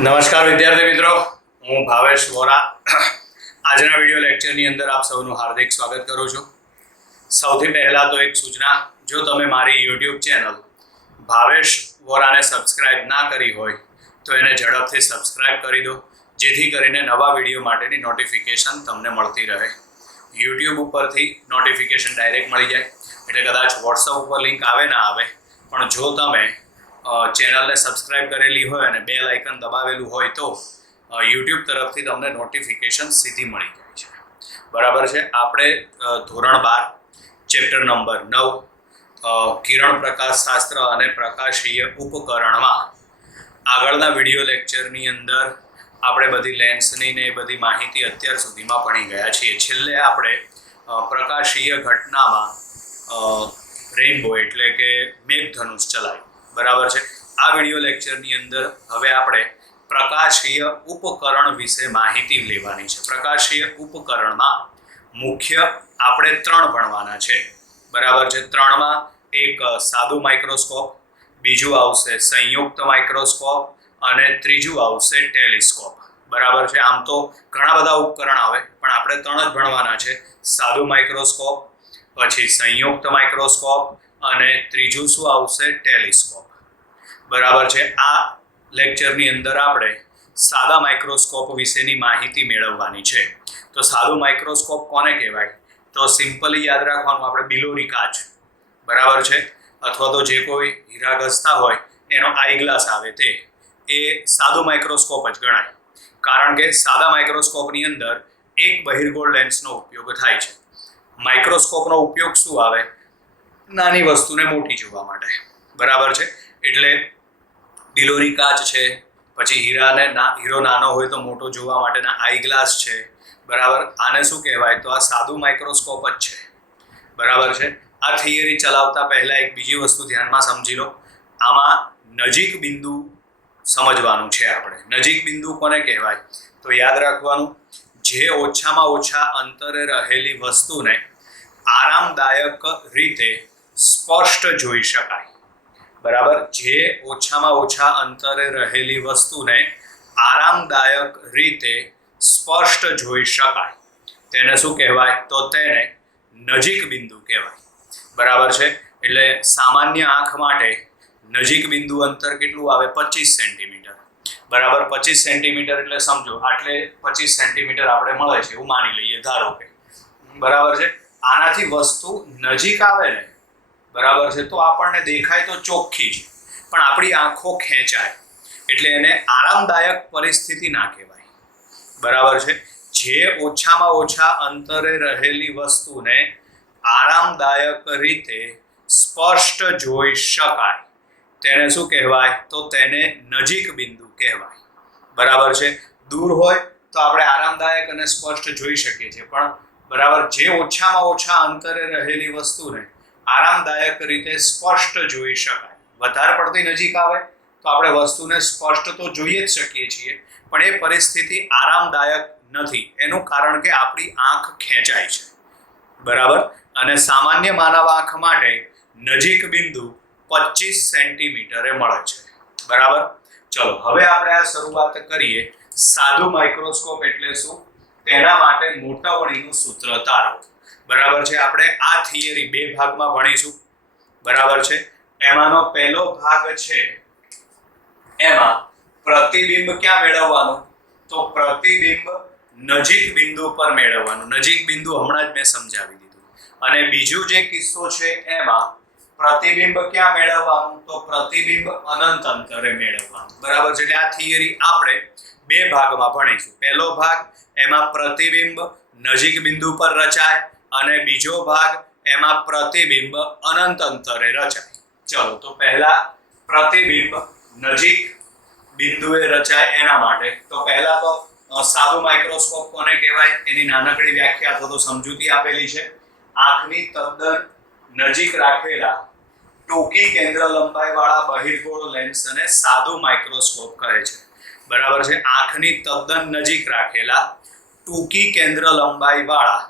નમસ્કાર વિદ્યાર્થી મિત્રો, હું ભાવેશ વોરા આજના વિડિયો લેક્ચરની અંદર આપ સૌનું હાર્દિક સ્વાગત કરું છું। સૌથી પહેલા તો એક સૂચના, જો તમે મારી YouTube ચેનલ ભાવેશ વોરાને સબસ્ક્રાઇબ ના કરી હોય તો એને ઝડપથી સબસ્ક્રાઇબ કરી દો, જેથી કરીને નવા વિડિયો માટેની નોટિફિકેશન તમને મળતી રહે। YouTube ઉપરથી નોટિફિકેશન ડાયરેક્ટ મળી જાય, એટલે કદાચ WhatsApp ઉપર લિંક આવે ના આવે, પણ જો તમે ચેનલને સબસ્ક્રાઇબ કરેલી હોય અને બેલ આઇકન દબાવેલું હોય તો YouTube તરફથી તમને નોટિફિકેશન સીધી મળી જાય છે। બરાબર છે। આપણે ધોરણ 12 ચેપ્ટર નંબર 9 કિરણ પ્રકાશ શાસ્ત્ર અને પ્રકાશીય ઉપકરણમાં આગળના વિડિયો લેક્ચરની અંદર આપણે બધી લેન્સની ને બધી માહિતી અત્યાર સુધીમાં ભણી ગયા છીએ। છેલ્લે આપણે પ્રકાશીય ઘટનામાં રેઇનબો એટલે કે મેઘધનુષ ચલાવ્યું। બરાબર છે। આ વિડિયો લેક્ચરની અંદર હવે આપણે પ્રકાશીય ઉપકરણ વિશે માહિતી લેવાની છે। પ્રકાશીય ઉપકરણમાં મુખ્ય આપણે 3 ભણવાના છે। બરાબર છે। 3માં એક સાદું માઇક્રોસ્કોપ, બીજું આવશે સંયુક્ત માઇક્રોસ્કોપ અને ત્રીજું આવશે ટેલિસ્કોપ। બરાબર છે। આમ તો ઘણા બધા ઉપકરણ આવે, પણ આપણે 3 જ ભણવાના છે। સાદું માઇક્રોસ્કોપ, પછી સંયુક્ત માઇક્રોસ્કોપ અને ત્રીજું શું આવશે? ટેલિસ્કોપ। બરાબર છે। આ લેક્ચરની અંદર આપણે સાદા માઇક્રોસ્કોપ વિશેની માહિતી મેળવવાની છે। તો સાદું માઇક્રોસ્કોપ કોને કહેવાય? તો સિમ્પલી યાદ રાખવાનું, આપણે બિલોરી કાચ, બરાબર છે, અથવા તો જે કોઈ હીરા ઘસતા હોય એનો આઈ ગ્લાસ આવે તે, એ સાદું માઇક્રોસ્કોપ જ ગણાય। કારણ કે સાદા માઇક્રોસ્કોપની અંદર એક બહિર્ગોળ લેન્સનો ઉપયોગ થાય છે। માઇક્રોસ્કોપનો ઉપયોગ શું આવે? નાની વસ્તુને મોટી જોવા માટે। બરાબર છે। એટલે બિલોરી કાચ છે, પછી હીરો નાનો હોય તો મોટો જોવા માટેના આઈ ગ્લાસ છે। બરાબર, આને શું કહેવાય? તો આ સાદું માઇક્રોસ્કોપ જ છે। બરાબર છે। આ થિયરી ચલાવતા પહેલા એક બીજી વસ્તુ ધ્યાનમાં સમજી લો। આમાં નજીક બિંદુ સમજવાનું છે આપણે। નજીક બિંદુ કોને કહેવાય? તો યાદ રાખવાનું, જે ઓછામાં ઓછા અંતરે રહેલી વસ્તુને આરામદાયક રીતે સ્પષ્ટ જોઈ શકાય। બરાબર, જે ઓછામાં ઓછા અંતરે રહેલી વસ્તુને આરામદાયક રીતે સ્પષ્ટ જોઈ શકાય, તેને શું કહેવાય? તો તેને નજીક બિંદુ કહેવાય। બરાબર છે। એટલે સામાન્ય આંખ માટે નજીક બિંદુ અંતર કેટલું આવે? 25 સેન્ટીમીટર। બરાબર, 25 સેન્ટીમીટર એટલે સમજો આટલે 25 સેન્ટીમીટર આપણે મળે છે એવું માની લઈએ, ધારો કે। બરાબર છે। આનાથી વસ્તુ નજીક આવે ને, બરાબર છે, તો આપણને દેખાય તો ચોખ્ખી જ, પણ આપણી આંખો ખેંચાય, એટલે એને આરામદાયક પરિસ્થિતિ ના કહેવાય। બરાબર છે। જે ઓછામાં ઓછા અંતરે રહેલી વસ્તુને આરામદાયક રીતે સ્પષ્ટ જોઈ શકાય, તેને શું કહેવાય? તો તેને નજીક બિંદુ કહેવાય। બરાબર છે। દૂર હોય તો આપણે આરામદાયક અને સ્પષ્ટ જોઈ શકીએ છીએ, પણ બરાબર, જે ઓછામાં ઓછા અંતરે રહેલી વસ્તુને આરામદાયક રીતે સ્પષ્ટ જોઈ શકાય, વધારે પડતી નજીક આવે તો આપણે વસ્તુને સ્પષ્ટ તો જોઈએ જ શકીએ છીએ, પણ એ પરિસ્થિતિ આરામદાયક નથી। એનું કારણ કે આપણી આંખ ખેંચાય છે। બરાબર, અને સામાન્ય માનવ આંખ માટે નજીક બિંદુ 25 સેન્ટીમીટરે મળે છે। બરાબર, ચલો હવે આપણે આ શરૂઆત કરીએ। સાદું માઇક્રોસ્કોપ એટલે શું, તેના માટે મોટાવણીનું સૂત્ર તારો। બરાબર છે। આપણે આ થિયરી 2 ભાગમાં ભણીશું। બરાબર છે। એમાંનો પહેલો ભાગ છે, એમાં પ્રતિબિંબ ક્યાં મેળવવાનું? તો પ્રતિબિંબ નજીક બિંદુ પર મેળવવાનું। નજીક બિંદુ હમણાં જ મેં સમજાવી દીધું। અને બીજું જે કિસ્સો છે, એમાં પ્રતિબિંબ ક્યાં મેળવવાનું? તો પ્રતિબિંબ અનંત અંતરે મેળવવાનું। બરાબર છે। એટલે આ થિયરી આપણે 2 ભાગમાં ભણીશું। પહેલો ભાગ, એમાં પ્રતિબિંબ નજીક બિંદુ પર રચાય, અને બીજો ભાગ, એમાં પ્રતિબિંબ અનંત અંતરે રચાય। ચલો, તો પહેલા પ્રતિબિંબ નજીક બિંદુએ રચાય એના માટે તો પહેલા તો સાદું માઇક્રોસ્કોપ કોને કહેવાય એની નાનકડી વ્યાખ્યા અથવા તો સમજૂતી આપેલી છે। આંખની તદ્દન નજીક રાખેલા ટૂંકી કેન્દ્ર લંબાઈ વાળા બહિર્ગોળ લેન્સને સાદું માઇક્રોસ્કોપ કહે છે। બરાબર છે। આંખની તદ્દન નજીક રાખેલા ટૂંકી કેન્દ્ર લંબાઈ વાળા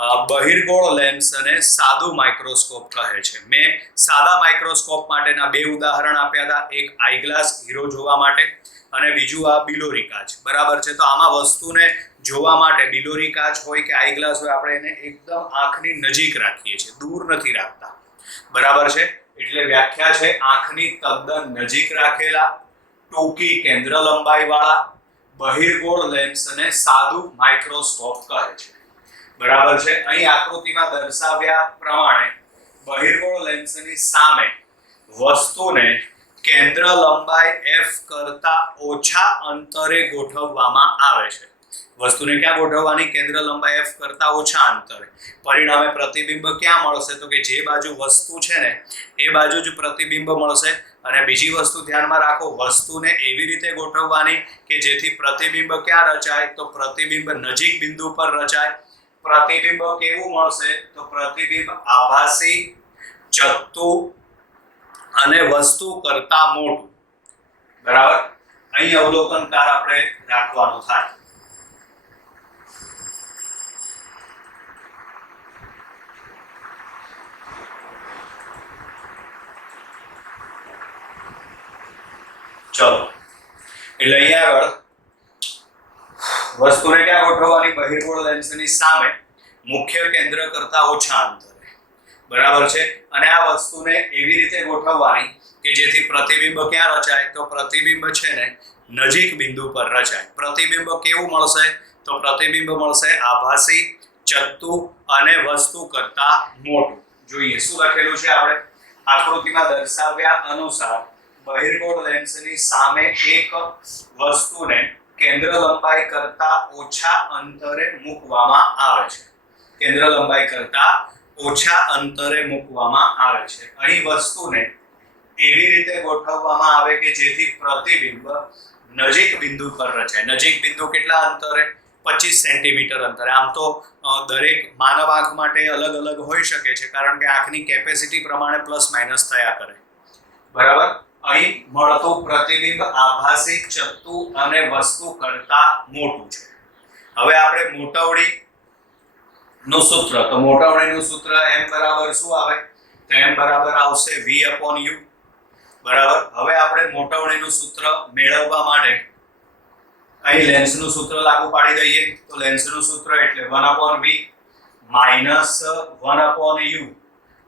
બહિર્ગોળ લેન્સ અને સાદું માઇક્રોસ્કોપ કહે છે. મેં સાદા માઇક્રોસ્કોપ માટેના 2 ઉદાહરણ આપ્યા હતા, એક આઈગ્લાસ હીરો જોવા માટે અને બીજું આ બિલોરી કાચ. બરાબર છે. તો આમાં વસ્તુને જોવા માટે બિલોરી કાચ હોય કે આઈગ્લાસ હોય, આપણે એને એકદમ આંખની નજીક રાખીએ છીએ, દૂર નથી રાખતા. બરાબર છે. એટલે વ્યાખ્યા છે આંખની તદ્દન નજીક રાખેલા ટૂંકી કેન્દ્ર લંબાઈ વાળા બહિર્ગોળ લેન્સ અને સાદું માઇક્રોસ્કોપ કહે છે. બરાબર છે. અહીં આકૃતિમાં દર્શાવ્યા પ્રમાણે બહિર્ગોળ લેન્સની સામે વસ્તુને કેન્દ્ર લંબાઈ f કરતા ઓછા અંતરે ગોઠવવામાં આવે છે. વસ્તુને ક્યાં ગોઠવવાની? કેન્દ્ર લંબાઈ f કરતા ઓછા અંતરે. પરિણામે પ્રતિબિંબ ક્યાં મળશે? તો કે જે બાજુ વસ્તુ છે ને એ બાજુ જ પ્રતિબિંબ મળશે. અને બીજી વસ્તુ ધ્યાનમાં રાખો, વસ્તુને એવી રીતે ગોઠવવાની કે જેથી પ્રતિબિંબ ક્યાં રચાય? તો પ્રતિબિંબ નજીક બિંદુ પર રચાય. પ્રતિબિંબ કેવું મળશે? તો પ્રતિબિંબ આભાસી, ચત્તુ અને વસ્તુ કરતા મોટું. બરાબર. અહીં અવલોકનકાર આપણે રાખવાનું થાય. ચલો, એટલે અહીંયા આગળ વસ્તુને ક્યાં ગોઠવવાની? બહિર્ગોળ લેન્સની સામે મુખ્ય કેન્દ્ર કરતા ઓછા અંતરે. બરાબર છે. અને આ વસ્તુને એવી રીતે ગોઠવવાની કે જેથી પ્રતિબિંબ ક્યાં રચાય? તો પ્રતિબિંબ છે ને નજીક બિંદુ પર રચાય. પ્રતિબિંબ કેવું મળશે? તો પ્રતિબિંબ મળશે આભાસી, ચત્તુ અને વસ્તુ કરતા મોટું. જોઈએ શું લખેલું છે આપણે આકૃતિમાં દર્શાવ્યા અનુસાર બહિર્ગોળ લેન્સની સામે એક વસ્તુને કેન્દ્ર લંબાઈ કરતા ઓછા અંતરે મૂકવામાં આવે છે. કેન્દ્ર લંબાઈ કરતા ઓછા અંતરે મૂકવામાં આવે છે. અહીં વસ્તુને એવી રીતે ગોઠવવામાં આવે કે જેથી પ્રતિબિંબ નજીક બિંદુ પર રચાય. નજીક બિંદુ કેટલા અંતરે? 25 સેન્ટીમીટર અંતરે. આમ તો દરેક માનવ આંખ માટે અલગ અલગ હોઈ શકે છે, કારણ કે આંખની કેપેસિટી પ્રમાણે પ્લસ માઇનસ થયા કરે. બરાબર. અહીં મળતું પ્રતિબિંબ આભાસી, ચત્તુ અને વસ્તુ કરતા મોટું છે. હવે આપણે મોટવડી નું સૂત્ર, તો મોટવડીનું સૂત્ર m બરાબર શું આવે? તો m બરાબર આવશે v/u. બરાબર. હવે આપણે મોટવડીનું સૂત્ર મેળવવા માટે અહીં લેન્સનું સૂત્ર લાગુ પાડી દઈએ. તો લેન્સનું સૂત્ર એટલે 1/v માઈનસ 1/u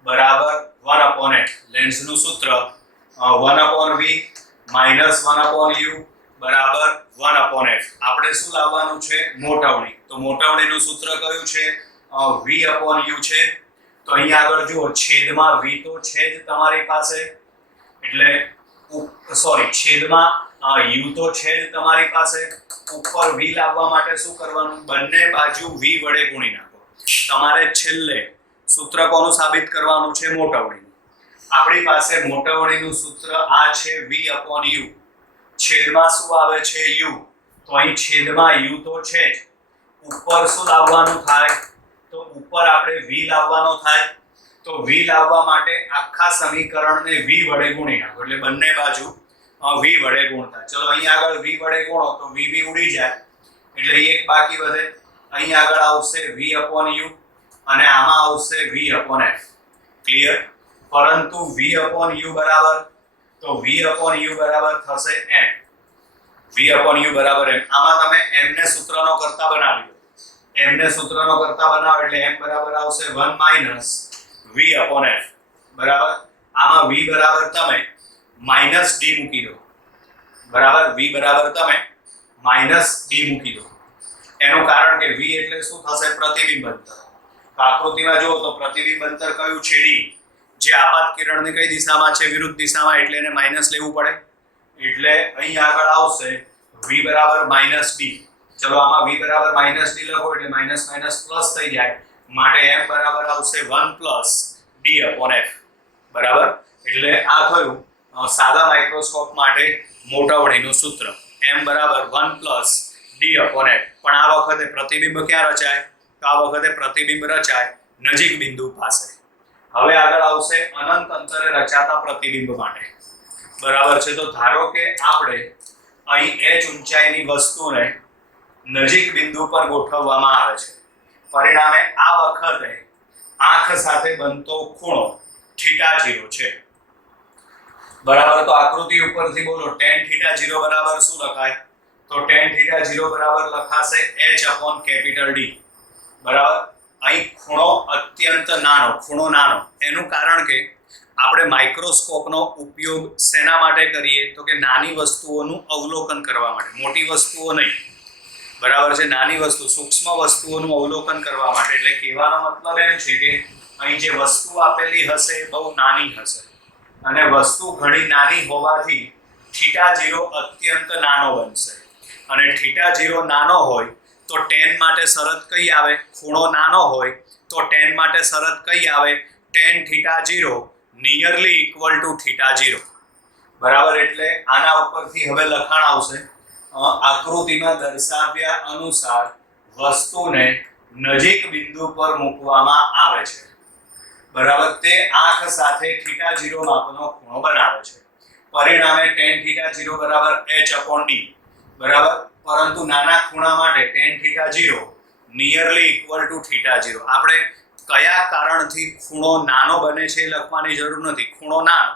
બરાબર 1/h. લેન્સનું સૂત્ર 1/v માઈનસ 1/u બરાબર 1/h. આપણે શું લાવવાનું છે? મોટવડી. તો મોટવડીનું સૂત્ર કયું છે? v/u છે. તો અહીંયા આગળ જુઓ, છેદમાં v તો છે જ તમારી પાસે, એટલે છેદમાં u તો છે જ તમારી પાસે. ઉપર v લાવવા માટે શું કરવાનું? બંને બાજુ v વડે ગુણી નાખો. તમારે છેલ્લે સૂત્ર કોનું સાબિત કરવાનું છે? મોટવડીનું. આપણી પાસે મોટવડીનું સૂત્ર આ છે v/u. છેદમાં શું આવે છે? u. તો અહીં છેદમાં u તો છે જ. ઉપર શું લાવવાનું થાય? તો ઉપર આપણે v લાવવાનો થાય. તો v લાવવા માટે આખા સમીકરણને v વડે ગુણી નાખો, એટલે બંને બાજુ v વડે ગુણતા. ચલો અહીં આગળ v વડે ગુણો તો v ઉડી જાય, એટલે એક બાકી વધે. અહીં આગળ આવશે v/u અને આમાં આવશે v/f. ક્લિયર? પરંતુ v/u બરાબર, તો v/u બરાબર થશે m. v/u બરાબર m. આમાં તમે m ને સૂત્રનો કરતા બનાવી દો. m ને સૂત્રનો કરતા બનાવો એટલે m બરાબર આવશે 1 માઈનસ v/f. બરાબર. આમાં v બરાબર તમે માઈનસ d મૂકી દો. બરાબર. v બરાબર તમે માઈનસ d મૂકી દો. એનું કારણ કે v એટલે શું થશે? પ્રતિબિંબ અંતર. આકૃતિમાં જુઓ તો પ્રતિબિંબ અંતર કયું છે? d. જે આપાત કિરણની કઈ દિશામાં છે? વિરુદ્ધ દિશામાં, એટલે એને માઈનસ લેવું પડે. એટલે અહીં આગળ આવશે v બરાબર માઈનસ d. ચલો આમાં v બરાબર માઈનસ d લખો એટલે માઈનસ માઈનસ પ્લસ થઈ જાય, માટે m બરાબર આવશે 1 પ્લસ d/f. બરાબર. એટલે આ થયું સાદા માઇક્રોસ્કોપ માટે મોટવડીનું સૂત્ર m બરાબર 1 પ્લસ d/f. પણ આ વખતે પ્રતિબિંબ ક્યાં રચાય? તો આ વખતે પ્રતિબિંબ રચાય નજીક બિંદુ પાસે. હવે આગળ આવશે અનંત અંતરે રચાતા પ્રતિબિંબ માટે. બરાબર છે. તો ધારો કે આપણે અહીં h ઊંચાઈની વસ્તુને નજીક બિંદુ પર ગોઠવવામાં આવે છે. પરિણામે આ વખતે આંખ સાથે બનતો ખૂણો θ0 છે. બરાબર. તો આકૃતિ ઉપરથી બોલો tan θ0 બરાબર શું લખાય? તો tan θ0 બરાબર લખાશે h/D. બરાબર. અહીં ખૂણો અત્યંત નાનો એનું કારણ કે આપણે માઇક્રોસ્કોપનો ઉપયોગ શેના માટે કરીએ? તો કે નાની વસ્તુઓનું અવલોકન કરવા માટે, મોટી વસ્તુઓ નહીં. બરાબર છે. નાની વસ્તુ, સૂક્ષ્મ વસ્તુઓનું અવલોકન કરવા માટે. એટલે કહેવાનો મતલબ એમ છે કે અહીં જે વસ્તુ આપેલી હશે એ બહુ નાની હશે અને વસ્તુ ઘણી નાની હોવાથી θ0 અત્યંત નાનો બનશે. અને θ0 નાનો હોય તો tan માટે શરત કઈ આવે? ખૂણો નાનો હોય તો tan માટે શરત કઈ આવે? tan θ0 nearly equal to θ0. બરાબર. એટલે આના ઉપરથી હવે લખાણ આવશે આકૃતિમાં દર્શાવ્યા અનુસાર વસ્તુને નજીક બિંદુ પર મૂકવામાં આવે છે. બરાબર. તે આંખ સાથે θ0 માપનો ખૂણો બનાવે છે. પરિણામે tan θ0 બરાબર h/D. બરાબર. પરંતુ નાના ખૂણા માટે tan θ0 નિયરલી ઇક્વલ ટુ θ0. આપણે કયા કારણથી ખૂણો નાનો બને છે લખવાની જરૂર નથી. ખૂણો નાનો,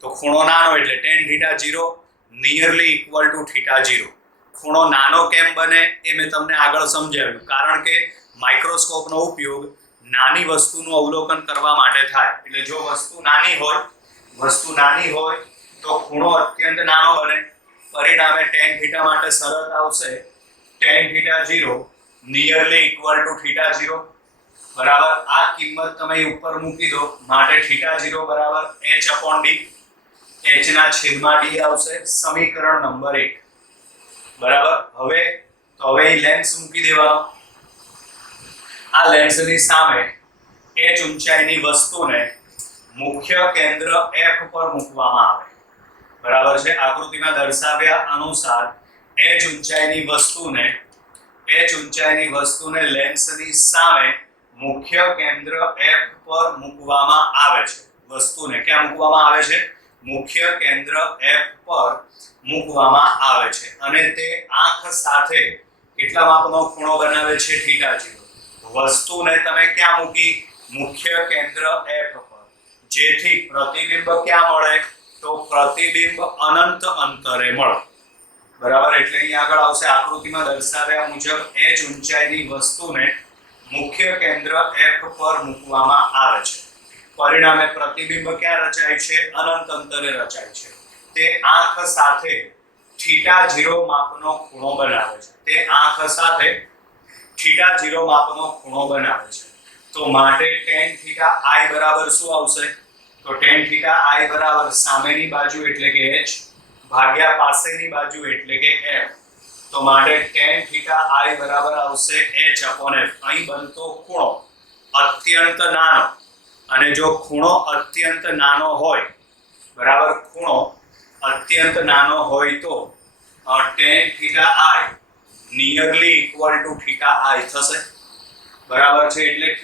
તો ખૂણો નાનો એટલે tan θ0 નિયરલી ઇક્વલ ટુ θ0. ખૂણો નાનો કેમ બને એ મેં તમને આગળ સમજાવ્યું. કારણ કે માઇક્રોસ્કોપનો ઉપયોગ નાની વસ્તુનું અવલોકન કરવા માટે થાય. એટલે જો વસ્તુ નાની હોય તો ખૂણો અત્યંત નાનો બને. પરિણામે tan θ માટે શરત આવશે tan θ0 નિયરલી ઇક્વલ ટુ θ0. બરાબર. આ કિંમત તમે ઉપર મૂકી દો માટે θ0 બરાબર h/D. h ના છેદમાં d આવશે. સમીકરણ નંબર 1. બરાબર. હવે લેન્સ મૂકી દેવાનો. આ લેન્સની સામે h ઊંચાઈની વસ્તુને મુખ્ય કેન્દ્ર F પર મૂકવામાં આવે. બરાબર છે. આકૃતિમાં દર્શાવ્યા અનુસાર h ઊંચાઈની વસ્તુને લેન્સની સામે મુખ્ય કેન્દ્ર F પર મૂકવામાં આવે છે. વસ્તુને ક્યાં મૂકવામાં આવે છે? મુખ્ય કેન્દ્ર F પર મૂકવામાં આવે છે. અને તે આંખ સાથે કેટલા માપનો ખૂણો બનાવે છે? θ0. વસ્તુને તમે ક્યાં મૂકી? મુખ્ય કેન્દ્ર F પર. જેથી પ્રતિબિંબ ક્યાં મળે? તો પ્રતિબિંબ અનંત અંતરે મળે. બરાબર. એટલે અહીં આગળ આવશે આકૃતિમાં દર્શાવ્યા મુજબ h ઊંચાઈની વસ્તુને મુખ્ય કેન્દ્ર F પર મૂકવામાં આવે છે. પરિણામે પ્રતિબિંબ ક્યાં રચાય છે? અનંત અંતરે રચાય છે. તે આંખ સાથે θ0 માપનો ખૂણો બનાવે છે. તો માટે tan θ I બરાબર શું આવશે? તો tan θ I બરાબર સામેની બાજુ એટલે કે h ભાગ્યા પાસેની બાજુ એટલે કે f. તો માટે tan θ I બરાબર આવશે h/f. અહીં બનતો ખૂણો અત્યંત નાનો, અને જો ખૂણો અત્યંત નાનો હોય, બરાબર, ખૂણો અત્યંત નાનો હોય તો tan θ I nearly equal to θ I થશે. બરાબર છે. એટલે θ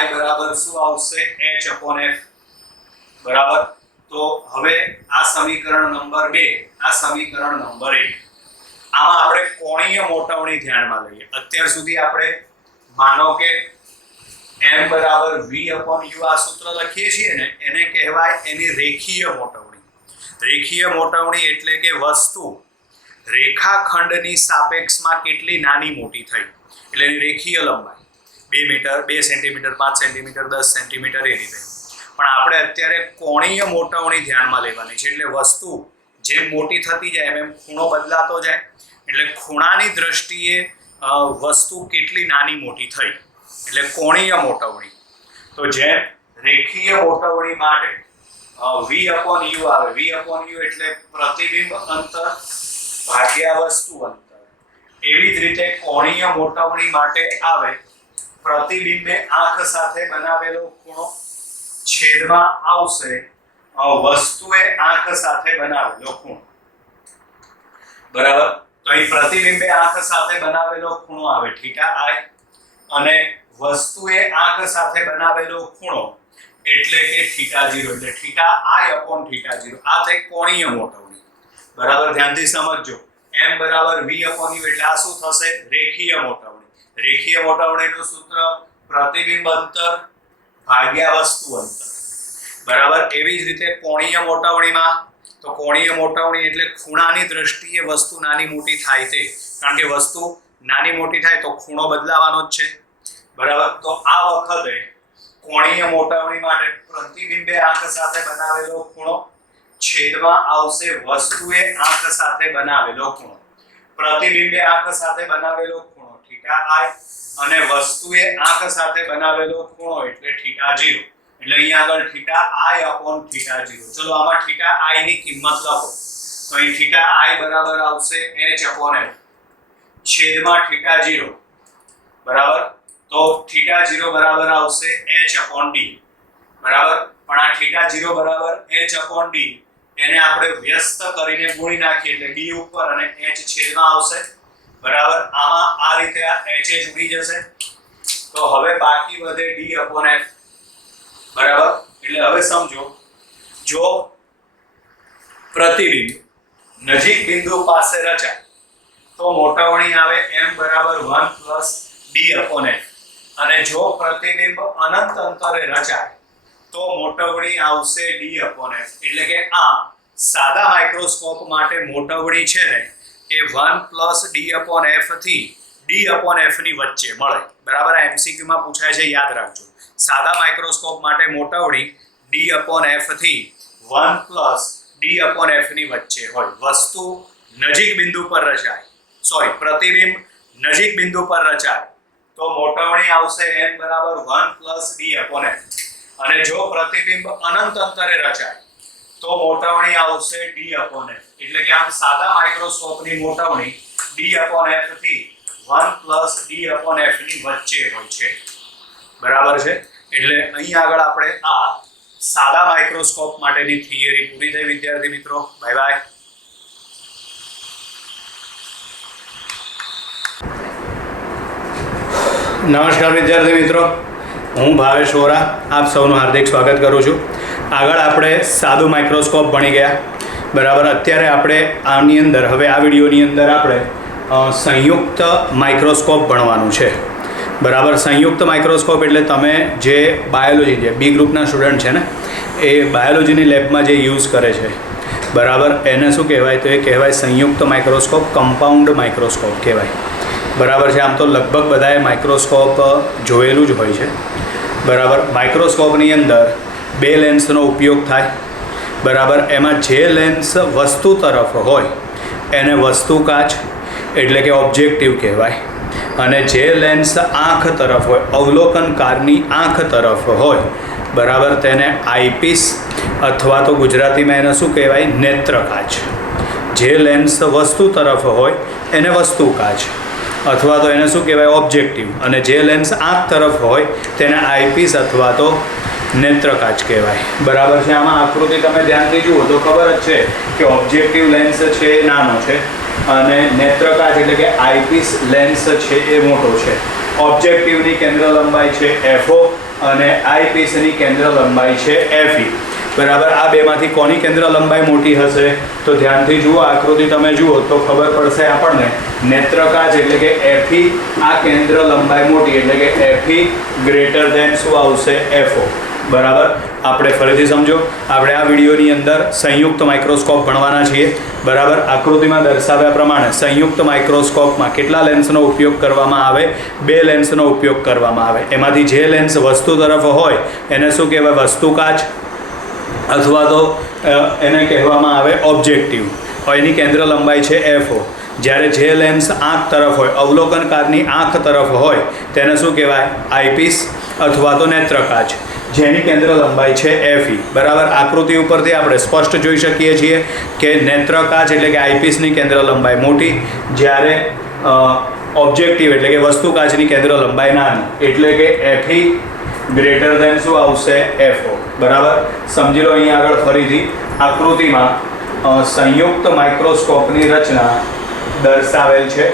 I બરાબર શું આવશે? h/f. બરાબર. તો હવે આ સમીકરણ નંબર 2, આ સમીકરણ નંબર 1. આમાં આપણે કોણીય મોટવણી ધ્યાનમાં લઈએ. અત્યાર સુધી આપણે માનો કે m બરાબર v/u આ સૂત્ર લખીએ છીએ ને, એને કહેવાય એની રેખીય મોટવણી. રેખીય મોટવણી એટલે કે વસ્તુ રેખાખંડની સાપેક્ષમાં કેટલી નાની મોટી થઈ, એટલે એની રેખીય લંબાઈ 2 મીટર, 2 સેન્ટીમીટર, 5 સેન્ટીમીટર, 10 સેન્ટીમીટર એ રીતે. પણ આપણે અત્યારે કોણીય મોટવણી ધ્યાનમાં લેવાની છે. એટલે વસ્તુ જેમ મોટી થતી જાય એમ ખૂણો બદલાતો જાય. એટલે ખૂણાની દ્રષ્ટિએ વસ્તુ કેટલી નાની મોટી થઈ, એટલે કોણીય મોટવણી. તો જેમ રેખીય મોટવણી માટે v/u આવે. v/u એટલે પ્રતિબિંબ અંતર ભાગ્યા વસ્તુ અંતર. એવી જ રીતે કોણીય મોટવણી માટે આવે પ્રતિબિંબે આંખ સાથે બનાવેલો ખૂણો છેદમાં આવશે વસ્તુએ આંખ સાથે બનાવેલો ખૂણો. બરાબર. તો અહીં પ્રતિબિંબે આંખ સાથે બનાવેલો ખૂણો આવે θ I, અને વસ્તુએ આંખ સાથે બનાવેલો ખૂણો એટલે કે θ0, એટલે θ I/θ0. આ થઈ કોણીય મોટવણી. બરાબર. ધ્યાનથી સમજજો. m બરાબર v/u એટલે આ શું થશે? રેખીય મોટવણી. રેખીય મોટાવણીનું સૂત્ર પ્રતિબિંબ અંતર ભાગ્યા વસ્તુ અંતર, બરાબર. એવી જ રીતે કોણીય મોટાવણીમાં, તો કોણીય મોટાવણી એટલે ખૂણાની દ્રષ્ટિએ વસ્તુ નાની મોટી થાય તે, કારણ કે વસ્તુ નાની મોટી થાય તો ખૂણો બદલાવાનો જ છે, બરાબર. તો આ વખતે કોણીય મોટાવણી માટે પ્રતિબિંબે આંખ સાથે બનાવેલો ખૂણો છેદમાં આવશે વસ્તુએ આંખ સાથે બનાવેલો ખૂણો. પ્રતિબિંબે આંખ સાથે બનાવેલો ખૂણો થીટા આઈ અને વસ્તુએ આંખ સાથે બનાવેલો ખૂણો એટલે થીટા 0. એટલે અહીંયા આગળ થીટા આઈ અપોન થીટા 0. ચલો આમાં થીટા આઈ ની કિંમત લખો. તો અહીં થીટા આઈ બરાબર આવશે h અપોન l છેદમાં થીટા 0, બરાબર. તો થીટા 0 બરાબર આવશે h અપોન d, બરાબર. પણ આ થીટા 0 બરાબર h અપોન d એને આપણે વ્યસ્ત કરીને ગુણી નાખીએ એટલે d ઉપર અને h છેદમાં આવશે, બરાબર. આમાં આ રીતે આ h ઉડી જશે. તો હવે બાકી વધે d અપોન f, બરાબર. એટલે હવે સમજો, જો પ્રતિબિંબ નજીક બિંદુ પાસે રચાય તો મોટાવણી આવે m બરાબર 1 d અપોન f, અને જો પ્રતિબિંબ અનંત અંતરે રચાય તો મોટાવણી આવશે d અપોન f. એટલે કે આ સાદા માઇક્રોસ્કોપ માટે મોટાવણી છે ને એ 1 d અપોન f થી d અપોન f ની વચ્ચે મળે, બરાબર. આ MCQ માં પૂછાય છે, યાદ રાખજો. સાદા માઇક્રોસ્કોપ માટે મોટાવણી d અપોન f થી 1 d અપોન f ની વચ્ચે હોય. વસ્તુ નજીક બિંદુ પર રચાય, પ્રતિબિંબ નજીક બિંદુ પર રચાય તો મોટાવણી આવશે m બરાબર 1 d અપોન f, અને જો પ્રતિબિંબ અનંત અંતરે રચાય તો મોટાવણી આવશે d અપોન f. એટલે કે આમ સાદા માઇક્રોસ્કોપની મોટાવણી d અપોન f થી 1 d અપોન f ની વચ્ચે હોય છે, બરાબર છે. એટલે અહીં આગળ આપણે આ સાદા માઇક્રોસ્કોપ માટેની થિયરી પૂરી થઈ વિદ્યાર્થી મિત્રો. Bye bye. નમસ્કાર વિદ્યાર્થી મિત્રો, હું ભાવેશ વોરા આપ સૌનું હાર્દિક સ્વાગત કરું છું. આગળ આપણે સાદું માઇક્રોસ્કોપ ભણી ગયા, બરાબર. અત્યારે આપણે આની અંદર હવે આ વિડીયોની અંદર આપણે સંયુક્ત માઇક્રોસ્કોપ ભણવાનું છે, બરાબર. સંયુક્ત માઇક્રોસ્કોપ એટલે તમે જે બાયોલોજી, જે બી ગ્રુપના સ્ટુડન્ટ છે ને એ બાયોલોજીની લેબમાં જે યુઝ કરે છે, બરાબર, એને શું કહેવાય? તો એ કહેવાય સંયુક્ત માઇક્રોસ્કોપ, કમ્પાઉન્ડ માઇક્રોસ્કોપ કહેવાય, બરાબર છે. આમ તો લગભગ બધાએ માઇક્રોસ્કોપ જોયેલું જ હોય છે, બરાબર. માઇક્રોસ્કોપની અંદર બે લેન્સનો ઉપયોગ થાય, બરાબર. એમાં જે લેન્સ વસ્તુ તરફ હોય એને વસ્તુ કાચ એટલે કે ઓબ્જેક્ટિવ કહેવાય, અને જે લેન્સ આંખ તરફ હોય, અવલોકનકારની આંખ તરફ હોય, બરાબર, તેને આઈપીસ અથવા તો ગુજરાતીમાં એને શું કહેવાય? નેત્ર કાચ. જે લેન્સ વસ્તુ તરફ હોય એને વસ્તુ કાચ અથવા તો એને શું કહેવાય? ઓબ્જેક્ટિવ. અને જે લેન્સ આંખ તરફ હોય તેને આઈપીસ અથવા તો નેત્ર કાચ કહેવાય, બરાબર છે. આમાં આકૃતિ તમે ધ્યાનથી જુઓ તો ખબર જ છે કે ઓબ્જેક્ટિવ લેન્સ છે એ નાનો છે અને નેત્ર કાચ એટલે કે આઈપીસ લેન્સ છે એ મોટો છે. ઓબ્જેક્ટિવની કેન્દ્ર લંબાઈ છે FO અને આઈપીસની કેન્દ્ર લંબાઈ છે FE, બરાબર. આ બેમાંથી કોની કેન્દ્ર લંબાઈ મોટી હશે? તો ધ્યાનથી જુઓ, આકૃતિ તમે જુઓ તો ખબર પડશે આપણને. નેત્ર કાચ એટલે કે FE, આ કેન્દ્ર લંબાઈ મોટી એટલે કે FE ગ્રેટર ધેન શું આવશે? FO, બરાબર. આપણે ફરીથી સમજો, આપણે આ વિડીયોની અંદર સંયુક્ત માઇક્રોસ્કોપ ભણવાના છીએ, બરાબર. આકૃતિમાં દર્શાવ્યા પ્રમાણે સંયુક્ત માઇક્રોસ્કોપમાં કેટલા લેન્સનો ઉપયોગ કરવામાં આવે? બે લેન્સનો ઉપયોગ કરવામાં આવે. એમાંથી જે લેન્સ વસ્તુ તરફ હોય એને શું કહેવાય? વસ્તુ કાચ અથવા તો એને કહેવામાં આવે ઓબ્જેક્ટિવ. એની કેન્દ્ર લંબાઈ છે FO. જ્યારે જે લેન્સ આંખ તરફ હોય, અવલોકનકારની આંખ તરફ હોય તેને શું કહેવાય? આઈપીસ અથવા તો નેત્ર કાચ, જેની કેન્દ્ર લંબાઈ છે FE, બરાબર. આકૃતિ ઉપરથી આપણે સ્પષ્ટ જોઈ શકીએ છીએ કે નેત્ર કાચ એટલે કે આઈપીસની કેન્દ્ર લંબાઈ મોટી, જ્યારે ઓબ્જેક્ટિવ એટલે કે વસ્તુ કાચની કેન્દ્ર લંબાઈ નાની, એટલે કે FE ગ્રેટર ધેન શું આવશે? FO, બરાબર. સમજી લો. અહીં આગળ ફરીથી આકૃતિમાં સંયુક્ત માઇક્રોસ્કોપની રચના દર્શાવેલ છે,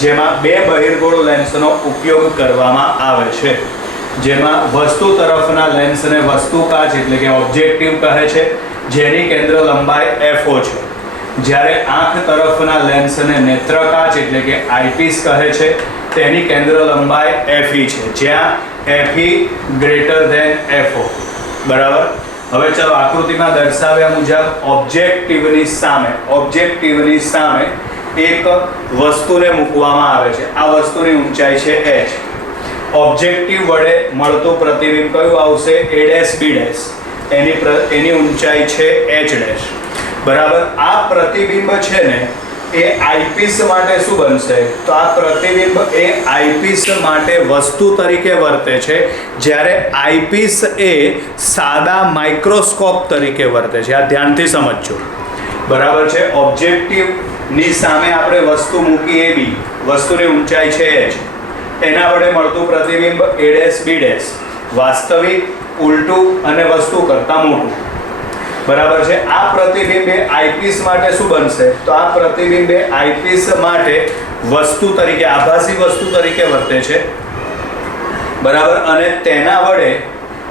જેમાં બે બહિર્ગોળ લેન્સનો ઉપયોગ કરવામાં આવે છે, જેમાં વસ્તુ તરફના લેન્સને વસ્તુ કાચ એટલે કે ઓબ્જેક્ટિવ કહે છે, જેની કેન્દ્ર લંબાઈ FO છે. જ્યારે આંખ તરફના લેન્સને નેત્ર કાચ એટલે કે આઈપીસ કહે છે, તેની કેન્દ્ર લંબાઈ FE છે, જ્યાં FE ગ્રેટર ધેન FO. બરાબર. હવે ચાલો આકૃતિમાં દર્શાવ્યા મુજબ ઓબ્જેક્ટિવની સામે એક વસ્તુને મૂકવામાં આવે છે. આ વસ્તુની ઊંચાઈ છે h. ઓબ્જેક્ટિવ વડે મળતું પ્રતિબિંબ કયું આવશે? a' b'. એની ઊંચાઈ છે h'. બરાબર. આ પ્રતિબિંબ છે ને એ આઈપીસ માટે શું બનશે? તો આ પ્રતિબિંબ એ આઈપીસ માટે વસ્તુ તરીકે વર્તે છે, જ્યારે આઈપીસ એ સાદા માઇક્રોસ્કોપ તરીકે વર્તે છે. આ ધ્યાનથી સમજજો. બરાબર છે. ઓબ્જેક્ટિવની સામે આપણે વસ્તુ મૂકી એ બી, વસ્તુની ઊંચાઈ છે h, એના વડે મળતું પ્રતિબિંબ a' b', વાસ્તવિક, ઉલટું અને વસ્તુ કરતાં મોટું. બરાબર છે. આ પ્રતિબિંબ એ આઈપીસ માટે શું બનશે? તો આ પ્રતિબિંબ એ આઈપીસ માટે વસ્તુ તરીકે, આભાસી વસ્તુ તરીકે વર્તે છે. બરાબર.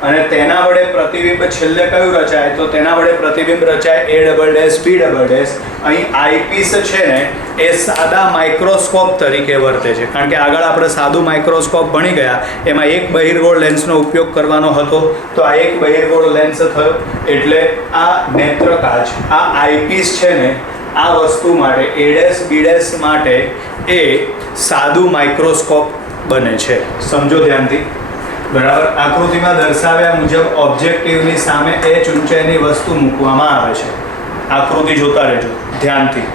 અને તેના વડે પ્રતિબિંબ છેલ્લે કયું રચાય? તો તેના વડે પ્રતિબિંબ રચાય a'' b'. અહીં આઈપીસ છે ને એ સાદા માઇક્રોસ્કોપ તરીકે વર્તે છે, કારણ કે આગળ આપણે સાદું માઇક્રોસ્કોપ ભણી ગયા, એમાં એક બહિર્ગોળ લેન્સનો ઉપયોગ કરવાનો હતો. તો આ એક બહિર્ગોળ લેન્સ થયો, એટલે આ નેત્રકાચ, આ આઈપીસ છે ને આ વસ્તુ માટે a' b' માટે એ સાદું માઇક્રોસ્કોપ બને છે. સમજો ધ્યાનથી. બરાબર. આકૃતિમાં દર્શાવ્યા મુજબ ઓબ્જેક્ટિવની સામે h ઊંચાઈની વસ્તુ મૂકવામાં આવે છે. આકૃતિ જોતા રહેજો ધ્યાનથી.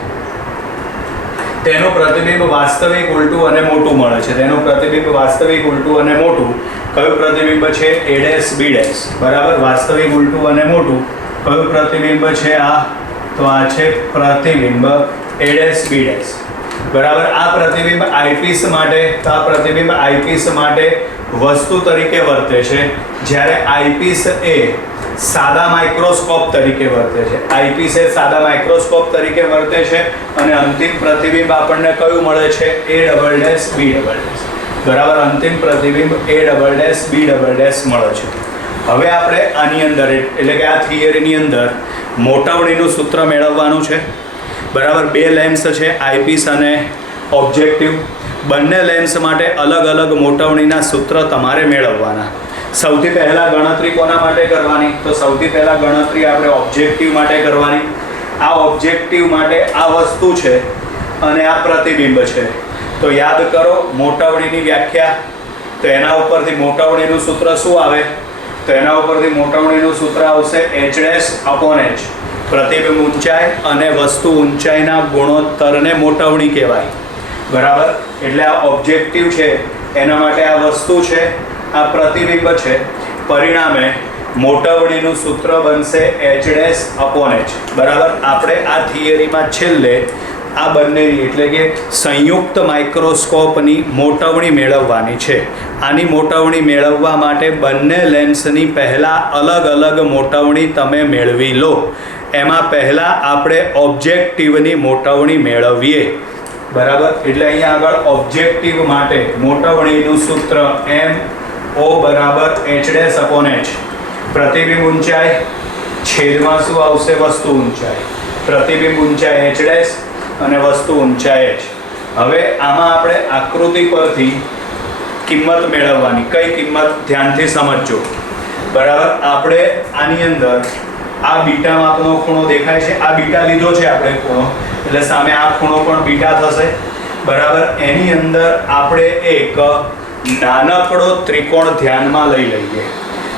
તેનું પ્રતિબિંબ વાસ્તવિક, ઉલટું અને મોટું મળે છે. તેનું પ્રતિબિંબ વાસ્તવિક, ઉલટું અને મોટું. કયું પ્રતિબિંબ છે? a' b'. બરાબર. વાસ્તવિક, ઉલટું અને મોટું. કયું પ્રતિબિંબ છે આ? તો આ છે પ્રતિબિંબ a' b'. બરાબર. આ પ્રતિબિંબ આઈપીસ માટે વસ્તુ તરીકે વર્તે છે, જ્યારે આઈપીસ એ સાદા માઇક્રોસ્કોપ તરીકે વર્તે છે. આઈપીસ એ સાદા માઇક્રોસ્કોપ તરીકે વર્તે છે અને અંતિમ પ્રતિબિંબ આપણને કયું મળે છે? a'' b'. બરાબર. અંતિમ પ્રતિબિંબ a'' b' મળે છે. હવે આપણે આની અંદર, એટલે કે આ થિયરીની અંદર મોટાવણીનું સૂત્ર મેળવવાનું છે. બરાબર. બે લેન્સ છે, આઈપીસ અને ઓબ્જેક્ટિવ. બંને લેન્સ માટે અલગ અલગ મોટાવણીના સૂત્ર તમારે મેળવવાના. સૌથી પહેલાં ગણતરી કોના માટે કરવાની? તો સૌથી પહેલાં ગણતરી આપણે ઓબ્જેક્ટિવ માટે કરવાની. આ ઓબ્જેક્ટિવ માટે આ વસ્તુ છે અને આ પ્રતિબિંબ છે. તો યાદ કરો મોટાવણીની વ્યાખ્યા. તો એના ઉપરથી મોટાવણીનું સૂત્ર શું આવે? તો એના ઉપરથી મોટાવણીનું સૂત્ર આવશે h'/h. પ્રતિબિંબ ઊંચાઈ અને વસ્તુ ઊંચાઈના ગુણોત્તરને મોટાવણી કહેવાય. બરાબર. એટલે આ ઓબ્જેક્ટિવ છે, એના માટે આ વસ્તુ છે, આ પ્રતિબિંબ છે. પરિણામે મોટાવણીનું સૂત્ર બનશે h'/h. બરાબર. આપણે આ થિયરીમાં છેલ્લે આ બંનેની, એટલે કે સંયુક્ત માઇક્રોસ્કોપની મોટાવણી મેળવવાની છે. આની મોટાવણી મેળવવા માટે બંને લેન્સની પહેલાં અલગ અલગ મોટાવણી તમે મેળવી લો. એમાં પહેલાં આપણે ઓબ્જેક્ટિવની મોટાવણી મેળવીએ. બરાબર. એટલે અહીંયા આગળ ઓબ્જેક્ટિવ માટે મોટાવણીનું સૂત્ર MO બરાબર h'/h. પ્રતિબિંબ ઊંચાઈ છેદમાં શું આવશે? વસ્તુ ઊંચાઈ. પ્રતિબિંબ ઊંચાઈ h' અને વસ્તુ ઊંચાઈ h. હવે આમાં આપણે આકૃતિ પરથી કિંમત મેળવવાની. કઈ કિંમત? ધ્યાનથી સમજજો. બરાબર. આપણે આની અંદર આ બીટા માપનો ખૂણો દેખાય છે, આ બીટા લીધો છે આપણે ખૂણો, એટલે સામે આ ખૂણો પણ બીટા થશે. બરાબર. એની અંદર આપણે એક નાનકડો ત્રિકોણ ધ્યાનમાં લઈ લઈએ.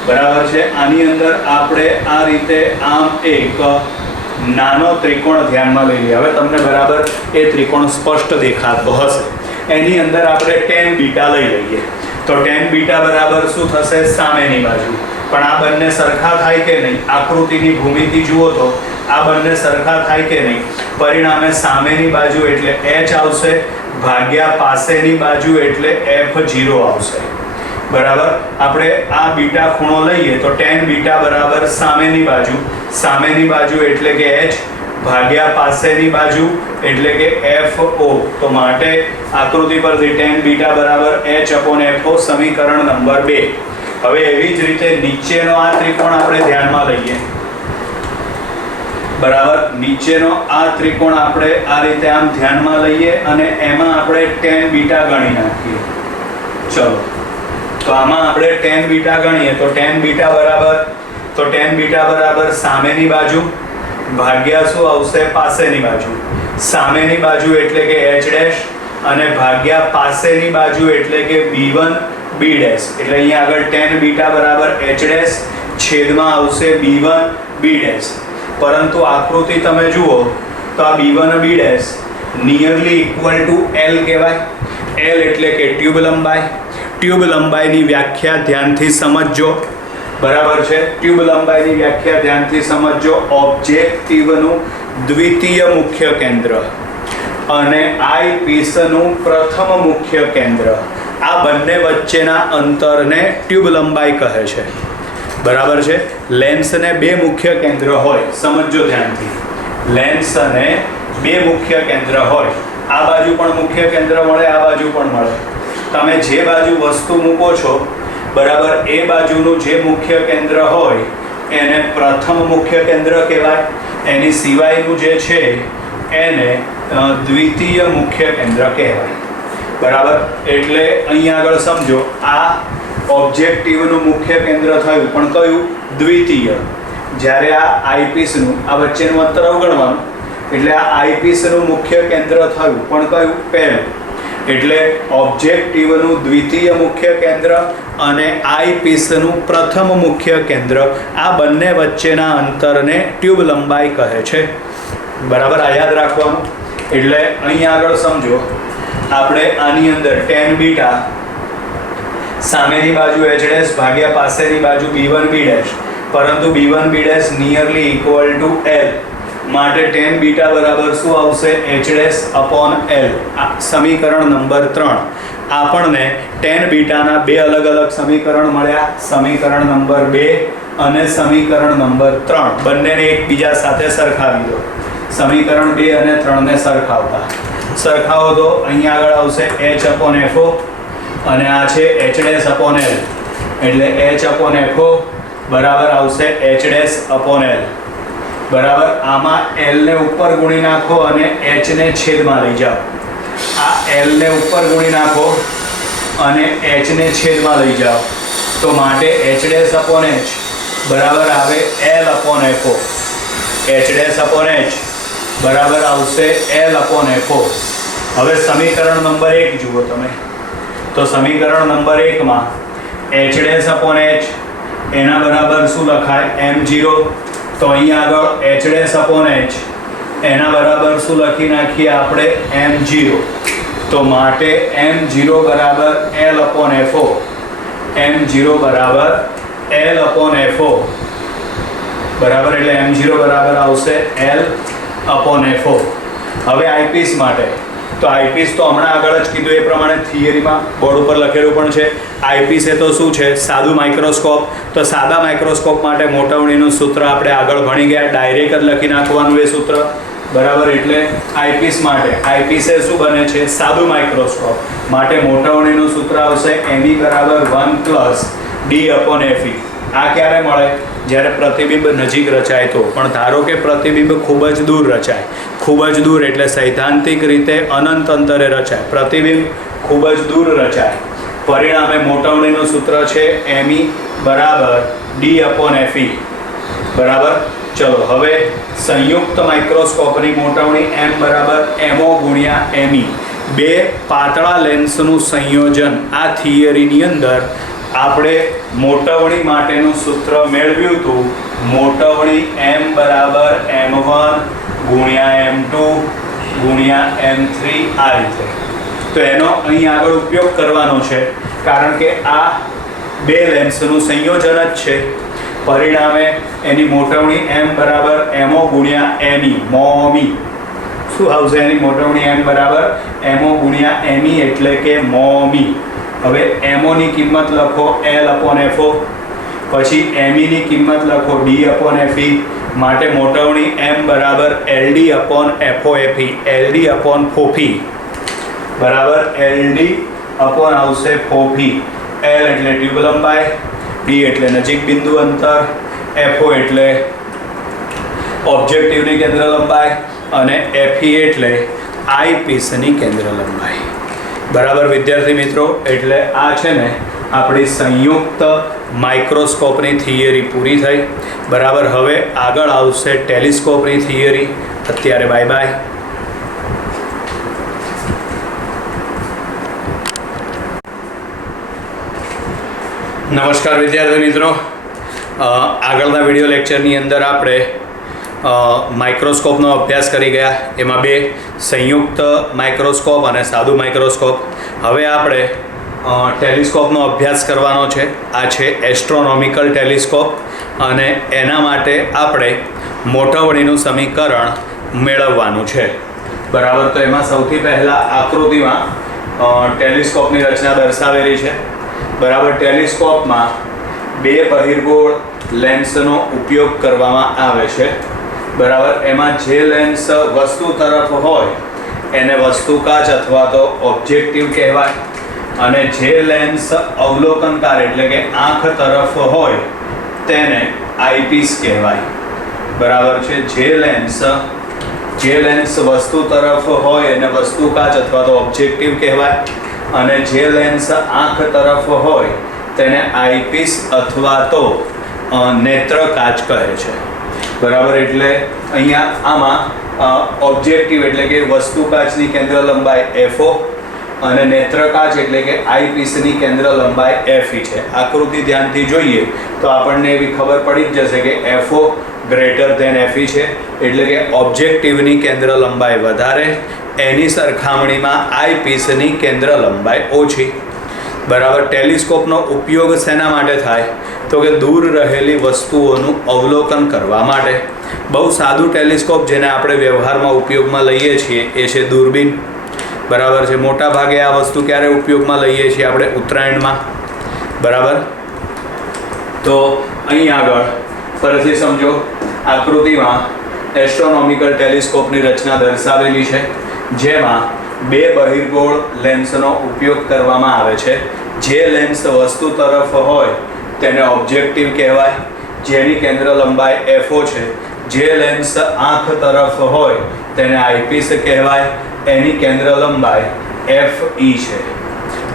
બરાબર છે. આની અંદર આપણે આ રીતે આમ એક નાનો ત્રિકોણ ધ્યાનમાં લઈ લઈએ. હવે તમને બરાબર એ ત્રિકોણ સ્પષ્ટ દેખાતો હશે. એની અંદર આપણે tan બીટા લઈ લઈએ. તો tan બીટા બરાબર શું થશે? સામેની બાજુ. પણ આ બંને સરખા થાય કે નહીં? આકૃતિની ભૂમિતિ જુઓ તો આ બંને સરખા થાય કે નહીં? પરિણામે સામેની બાજુ એટલે h આવશે, ભાગ્યા પાસેની બાજુ એટલે f0 આવશે. બરાબર. આપણે આ બીટા ખૂણો લઈએ તો tan બીટા બરાબર સામેની બાજુ એટલે કે h, ભાગ્યા પાસેની બાજુ એટલે કે FO. તો માટે આકૃતિ પરથી tan બીટા બરાબર h/FO, સમીકરણ નંબર 2. હવે એવી જ રીતે નીચેનો આ ત્રિકોણ આપણે ધ્યાનમાં લઈએ. બરાબર. નીચેનો આ ત્રિકોણ આપણે આ રીતે આમ ધ્યાનમાં લઈએ અને એમાં આપણે tan બીટા ગણી નાખીએ. ચલો, તો આમાં આપણે tan બીટા ગણીએ તો tan બીટા બરાબર સામેની બાજુ ભાગ્યા શું આવશે? પાસેની બાજુ. સામેની બાજુ એટલે કે h' અને ભાગ્યા પાસેની બાજુ એટલે કે b1 b'. એટલે અહીંયા આગળ tan બીટા બરાબર h' છેદમાં આવશે b1 b'. પરંતુ આકૃતિ તમે જુઓ તો આ b1 b' nearly equal two l કહેવાય. l એટલે કે ટ્યુબ લંબાઈ. ટ્યુબ લંબાઈની વ્યાખ્યા ધ્યાનથી સમજજો. બરાબર છે? ટ્યુબ લંબાઈની વ્યાખ્યા ધ્યાનથી સમજજો. ઓબ્જેક્ટિવનું દ્વિતીય મુખ્ય કેન્દ્ર અને આઈ પીસનું પ્રથમ મુખ્ય કેન્દ્ર, આ બંને વચ્ચેના અંતરને ટ્યુબ લંબાઈ કહે છે. બરાબર છે? લેન્સને બે મુખ્ય કેન્દ્ર હોય, સમજો ધ્યાનથી. લેન્સને બે મુખ્ય કેન્દ્ર હોય, આ બાજુ પણ મુખ્ય કેન્દ્ર મળે, આ બાજુ પણ મળે. તમે જે બાજુ વસ્તુ મૂકો છો, બરાબર, એ બાજુનું જે મુખ્ય કેન્દ્ર હોય એને પ્રથમ મુખ્ય કેન્દ્ર કહેવાય. એની સિવાયનું જે છે એને દ્વિતીય મુખ્ય કેન્દ્ર કહેવાય. બરાબર? એટલે અહીંયા આગળ સમજો, આ ઓબ્જેક્ટિવનું મુખ્ય કેન્દ્ર થયું, પણ કયું? દ્વિતીય. જ્યારે આ આઈપીસનું, આ વચ્ચેનું અંતર અવગણવાનું, એટલે આ આઈપીસનું મુખ્ય કેન્દ્ર થયું, પણ કયું? પહેલું. એટલે ઓબ્જેક્ટિવનું દ્વિતીય મુખ્ય કેન્દ્ર અને આઈપીસનું પ્રથમ મુખ્ય કેન્દ્ર, આ બંને વચ્ચેના અંતરને ટ્યુબ લંબાઈ કહે છે. બરાબર? આ યાદ રાખવાનું. એટલે અહીંયા આગળ સમજો, આપણે આની અંદર tan બીટા સામેની બાજુ h' ભાગ્યા પાસેની બાજુ b1 b', પરંતુ b1 b' nearly equal two l. માટે tan બીટા બરાબર શું આવશે? h'/l. સમીકરણ નંબર 3. આપણને tan બીટાના બે અલગ અલગ સમીકરણ મળ્યા. સમીકરણ નંબર 2 અને સમીકરણ નંબર 3 બંનેને એકબીજા સાથે સરખાવી દો. સમીકરણ 2 અને 3 ને સરખાવો તો અહીંયા આગળ આવશે h/fo અને આ છે h'/l. એટલે h/fo બરાબર આવશે h'/l. બરાબર? આમાં l ને ઉપર ગુણી નાખો અને h ને છેદમાં લઈ જાઓ. આ l ને ઉપર ગુણી નાખો અને h ને છેદમાં લઈ જાઓ, તો માટે h' બરાબર આવે l/fo. h' બરાબર આવશે l/fo. હવે સમીકરણ નંબર 1 જુઓ તમે, તો સમીકરણ નંબર 1 માં h' એના બરાબર શું લખાય? m0. તો અહીંયા આગળ h' એના બરાબર શું લખી નાખીએ આપણે? m0. તો માટે m0 બરાબર l/fo. m0 બરાબર l/fo. બરાબર? એટલે m0 બરાબર આવશે l/fo. હવે આઈપીસ માટે, તો આઈપીસ તો હમણાં આગળ જ કીધું એ પ્રમાણે થિયરીમાં બોર્ડ ઉપર લખેલું પણ છે. આઈપીસ એ તો શું છે? સાદું માઇક્રોસ્કોપ. તો સાદા માઇક્રોસ્કોપ માટે મોટવણીનું સૂત્ર આપણે આગળ ભણી ગયા, ડાયરેક્ટ જ લખી નાખવાનું એ સૂત્ર. બરાબર? એટલે આઈપીસ માટે, આઈપીસ એ શું બને છે? સાદું માઇક્રોસ્કોપ. માટે મોટવણીનું સૂત્ર આવશે me બરાબર 1 + d/fe. આ ક્યારે મળે? જ્યારે પ્રતિબિંબ નજીક રચાય તો. પણ ધારો કે પ્રતિબિંબ ખૂબ જ દૂર રચાય. ખૂબ જ દૂર એટલે સૈદ્ધાંતિક રીતે અનંત અંતરે રચાય. પ્રતિબિંબ ખૂબ જ દૂર રચાય. પરિણામે મોટવણીનું સૂત્ર છે me બરાબર d/fe. બરાબર? ચલો, હવે સંયુક્ત માઇક્રોસ્કોપની મોટવણી m બરાબર mo ગુણ્યા me. બે પાતળા લેન્સનું સંયોજન. આ થિયરીની અંદર આપણે મોટવણી માટેનું સૂત્ર મેળવ્યું હતું. મોટવણી m બરાબર m1 ગુણ્યા m2 ગુણ્યા m3, આ રીતે. તો એનો અહીં આગળ ઉપયોગ કરવાનો છે, કારણ કે આ બે લેન્સનું સંયોજન જ છે. પરિણામે એની મોટવણી m બરાબર mo ગુણ્યા me. મોમી શું આવશે? એની મોટવણી m બરાબર mo ગુણ્યા me એટલે કે મોમી. હવે mo ની કિંમત લખો l/fo, પછી me ની કિંમત લખો d/fe. માટે મોટવણી m બરાબર ld/FOFE. ld/FOFE બરાબર ld/ આવશે FOFE. l એટલે ટ્યુબ લંબાઈ, d એટલે નજીક બિંદુ અંતર, FO એટલે ઓબ્જેક્ટિવની કેન્દ્ર લંબાઈ અને FE એટલે આઈપીસની કેન્દ્ર લંબાઈ. બરાબર વિદ્યાર્થી મિત્રો, એટલે આ છે ને આપણી સંયુક્ત માઇક્રોસ્કોપની થિયરી પૂરી થઈ. બરાબર, હવે આગળ આવશે ટેલિસ્કોપની થિયરી. અત્યારે બાય બાય. નમસ્કાર વિદ્યાર્થી મિત્રો, આગળના વિડીયો લેક્ચરની અંદર આપણે માઇક્રોસ્કોપનો અભ્યાસ કરી ગયા. એમાં બે સંયુક્ત માઇક્રોસ્કોપ અને સાદું માઇક્રોસ્કોપ. હવે આપણે ટેલિસ્કોપનો અભ્યાસ કરવાનો છે. આ છે એસ્ટ્રોનોમિકલ ટેલિસ્કોપ અને એના માટે આપણે મોટવણીનું સમીકરણ મેળવવાનું છે. બરાબર, તો એમાં સૌથી પહેલાં આકૃતિમાં ટેલિસ્કોપની રચના દર્શાવેલી છે. બરાબર, ટેલિસ્કોપમાં બે બહિર્ગોળ લેન્સનો ઉપયોગ કરવામાં આવે છે. બરાબર, એમાં જે લેન્સ વસ્તુ તરફ હોય એને વસ્તુકાચ અથવા તો ઓબ્જેક્ટિવ કહેવાય, અને જે લેન્સ અવલોકનકાર એટલે કે આંખ તરફ હોય તેને આઈપીસ કહેવાય. બરાબર છે, જે લેન્સ વસ્તુ તરફ હોય એને વસ્તુકાચ અથવા તો ઓબ્જેક્ટિવ કહેવાય, અને જે લેન્સ આંખ તરફ હોય તેને આઈપીસ અથવા તો નેત્રકાચ કહે છે. બરાબર, એટલે અહીંયા આમાં ઓબ્જેક્ટિવ એટલે કે વસ્તુકાચની કેન્દ્ર લંબાઈ FO અને નેત્રકાચ એટલે કે આઈપીસની કેન્દ્ર લંબાઈ FE છે. આકૃતિ ધ્યાનથી જોઈએ તો આપણને એવી ખબર પડી જ જશે કે FO ગ્રેટર ધેન FE છે, એટલે કે ઓબ્જેક્ટિવની કેન્દ્ર લંબાઈ વધારે, એની સરખામણીમાં આઈપીસની કેન્દ્ર લંબાઈ ઓછી. બરાબર, ટેલિસ્કોપનો ઉપયોગ શેના માટે થાય તો કે દૂર રહેલી વસ્તુઓનું અવલોકન કરવા માટે. બહુ સાદું ટેલિસ્કોપ જેને આપણે વ્યવહારમાં ઉપયોગમાં લઈએ છીએ એ છે દૂરબીન. બરાબર છે, મોટા ભાગે આ વસ્તુ ક્યારે ઉપયોગમાં લઈએ છીએ આપણે? ઉત્તરાયણમાં. બરાબર, તો અહીં આગળ ફરીથી સમજો. આકૃતિમાં એસ્ટ્રોનોમિકલ ટેલિસ્કોપની રચના દર્શાવેલી છે, જેમાં બે બહિર્ગોળ લેન્સનો ઉપયોગ કરવામાં આવે છે. જે લેન્સ વસ્તુ તરફ હોય તેને ઓબ્જેક્ટિવ કહેવાય, જેની કેન્દ્ર લંબાઈ FO છે. જે લેન્સ આંખ તરફ હોય તેને આઈપીસ કહેવાય, એની કેન્દ્ર લંબાઈ FE છે.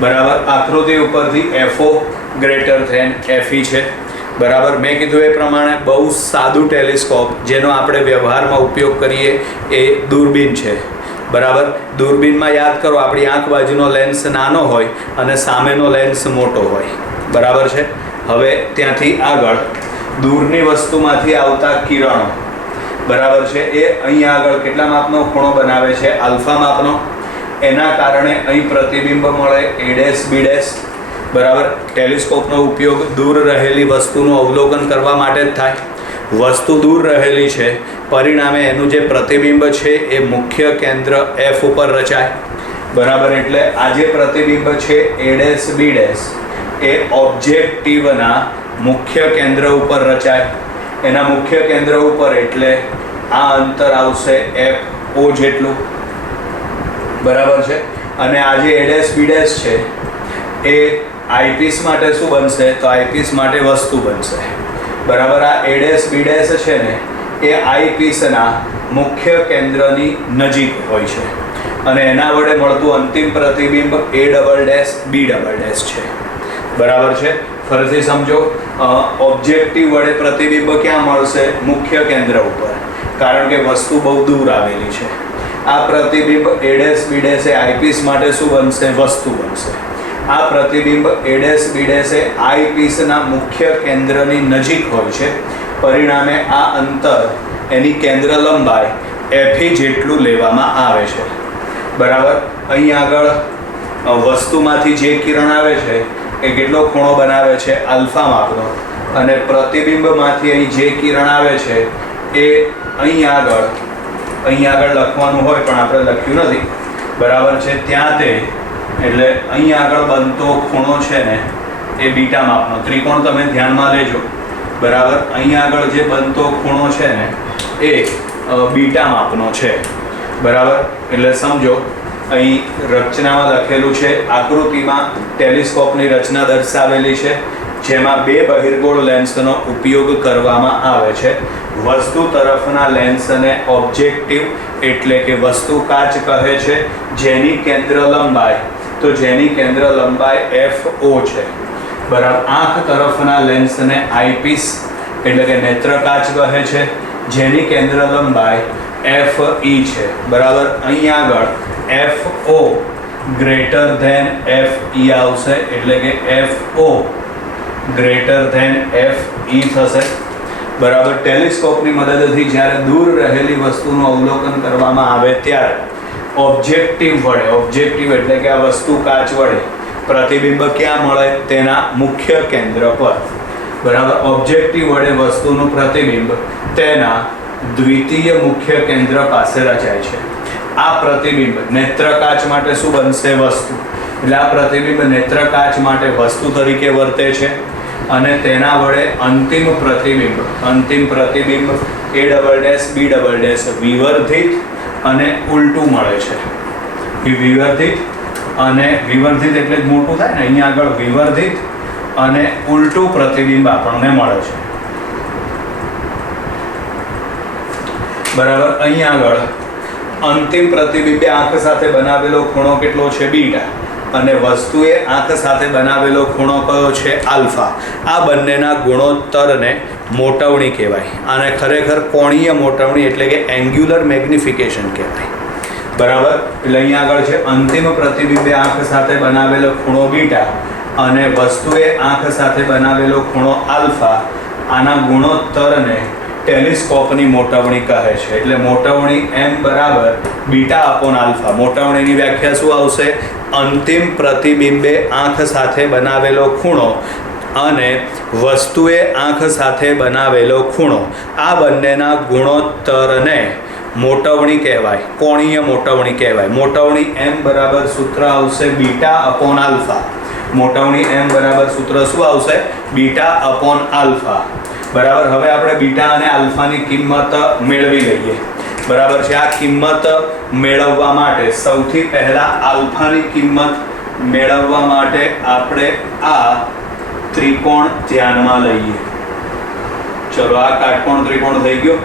બરાબર, આકૃતિ ઉપરથી FO ગ્રેટર ધેન FE છે. બરાબર, મેં કીધું એ પ્રમાણે બહુ સાદું ટેલિસ્કોપ જેનો આપણે વ્યવહારમાં ઉપયોગ કરીએ એ દૂરબીન છે. બરાબર, દૂરબીનમાં યાદ કરો આપણી આંખ બાજુનો લેન્સ નાનો હોય અને સામેનો લેન્સ મોટો હોય. બરાબર છે, હવે ત્યાંથી આગળ દૂરની વસ્તુમાંથી આવતા કિરણો, બરાબર છે, એ અહીં આગળ કેટલા માપનો ખૂણો બનાવે છે? આલ્ફા માપનો. એના કારણે અહીં પ્રતિબિંબ મળે A', B'. બરાબર, ટેલિસ્કોપનો ઉપયોગ દૂર રહેલી વસ્તુનું અવલોકન કરવા માટે જ થાય. વસ્તુ દૂર રહેલી છે, પરિણામે એનું જે પ્રતિબિંબ છે એ મુખ્ય કેન્દ્ર F ઉપર રચાય. બરાબર, એટલે આ જે પ્રતિબિંબ છે A', B' એ ઓબ્જેક્ટિવના મુખ્ય કેન્દ્ર ઉપર રચાય. એના મુખ્ય કેન્દ્ર ઉપર એટલે આ અંતર આવશે FO જેટલું. બરાબર છે, અને આ જે A', B' છે એ આઈપીસ માટે શું બનશે? તો આઈપીસ માટે વસ્તુ બનશે. બરાબર, આ A', B' છે ને એ આઈપીસના મુખ્ય કેન્દ્રની નજીક હોય છે, અને એના વડે મળતું અંતિમ પ્રતિબિંબ A', B' છે. બરાબર છે, ફરીથી સમજો. ઓબ્જેક્ટિવ વડે પ્રતિબિંબ ક્યાં મળશે? મુખ્ય કેન્દ્ર ઉપર, કારણ કે વસ્તુ બહુ દૂર આવેલી છે. આ પ્રતિબિંબ A', B' એ આઈપીસ માટે શું બનશે? વસ્તુ બનશે. આ પ્રતિબિંબ A', B' એ આઈપીસના મુખ્ય કેન્દ્રની નજીક હોય છે, પરિણામે આ અંતર એની કેન્દ્ર લંબાઈ FE જેટલું લેવામાં આવે છે. બરાબર, અહીં આગળ વસ્તુમાંથી જે કિરણ આવે છે એ કેટલો ખૂણો બનાવે છે? આલ્ફા માપનો. અને પ્રતિબિંબમાંથી અહીં જે કિરણ આવે છે એ અહીં આગળ લખવાનું હોય પણ આપણે લખ્યું નથી. બરાબર છે, ત્યાં તે એટલે અહીં આગળ બનતો ખૂણો છે ને એ બીટા માપનો. ત્રિકોણ તમે ધ્યાનમાં લેજો. બરાબર, અહીં આગળ જે બનતો ખૂણો છે ને એ બીટા માપનો છે. બરાબર, એટલે સમજો અહીં રચનામાં લખેલું છે, આકૃતિમાં ટેલિસ્કોપની રચના દર્શાવેલી છે, જેમાં બે બહિર્ગોળ લેન્સનો ઉપયોગ કરવામાં આવે છે. વસ્તુ તરફના લેન્સને ઓબ્જેક્ટિવ એટલે કે વસ્તુ કાચ કહે છે, જેની કેન્દ્ર લંબાઈ FO છે. બરાબર. આંખ તરફના લેન્સને આઈપીસ એટલે કે નેત્ર કાચ કહે છે, જેની કેન્દ્ર લંબાઈ FE છે. બરાબર. અહીં આગળ FO ગ્રેટર ધેન FE આવશે એટલે કે FO ગ્રેટર ધેન FE થશે. બરાબર. ટેલિસ્કોપની મદદથી જ્યારે દૂર રહેલી વસ્તુનું અવલોકન કરવામાં આવે ત્યારે ઓબ્જેક્ટિવ એટલે કે આ વસ્તુ કાચ વડે પ્રતિબિંબ ક્યાં મળે? તેના મુખ્ય કેન્દ્ર પર. બરાબર. ઓબ્જેક્ટિવ વડે વસ્તુનું પ્રતિબિંબ તેના દ્વિતીય મુખ્ય કેન્દ્ર પાસે રચાય છે. આ પ્રતિબિંબ નેત્ર કાચ માટે શું બનશે? વસ્તુ. એટલે આ પ્રતિબિંબ નેત્ર કાચ માટે વસ્તુ તરીકે વર્તે છે અને તેના વડે અંતિમ પ્રતિબિંબ A'(B') વિવર્ધિત અને ઉલટું મળે છે. વિવર્ધિત એટલે જ મોટું થાય ને, અહીંયા આગળ વિવર્ધિત અને ઉલટું પ્રતિબિંબ આપણને મળે છે. બરાબર. અહીંયા આગળ અંતિમ પ્રતિબિંબે આંખ સાથે બનાવેલો ખૂણો કેટલો છે? બીટા. અને વસ્તુએ આંખ સાથે બનાવેલો ખૂણો કયો છે? આલ્ફા. આ બંનેના ગુણોત્તરને મોટવણી કહેવાય. અને ખરેખર કોણીય મોટવણી એટલે કે એંગ્યુલર મેગ્નિફિકેશન કહેવાય. બરાબર. એટલે અહીંયા આગળ છે અંતિમ પ્રતિબિંબે આંખ સાથે બનાવેલો ખૂણો બીટા અને વસ્તુએ આંખ સાથે બનાવેલો ખૂણો આલ્ફા. આના ગુણોત્તરને ટેલિસ્કોપની મોટવણી કહે છે. એટલે મોટવણી M બરાબર β/α. મોટવણીની વ્યાખ્યા શું આવશે? અંતિમ પ્રતિબિંબે આંખ સાથે બનાવેલો ખૂણો અને વસ્તુએ આંખ સાથે બનાવેલો ખૂણો, આ બંનેના ગુણોત્તરને મોટવણી કહેવાય, કોણીય મોટવણી કહેવાય. મોટવણી M બરાબર સૂત્ર આવશે β/α. મોટવણી M બરાબર સૂત્ર શું આવશે? β/α. બરાબર. હવે આપણે બીટા અને આલ્ફાની કિંમત મેળવી લઈએ. બરાબર છે. આ કિંમત મેળવવા માટે સૌથી પહેલા આલ્ફાની કિંમત મેળવવા માટે આપણે આ ત્રિકોણ ધ્યાનમાં લઈએ. ચલો, આ કાટકોણ ત્રિકોણ થઈ ગયો.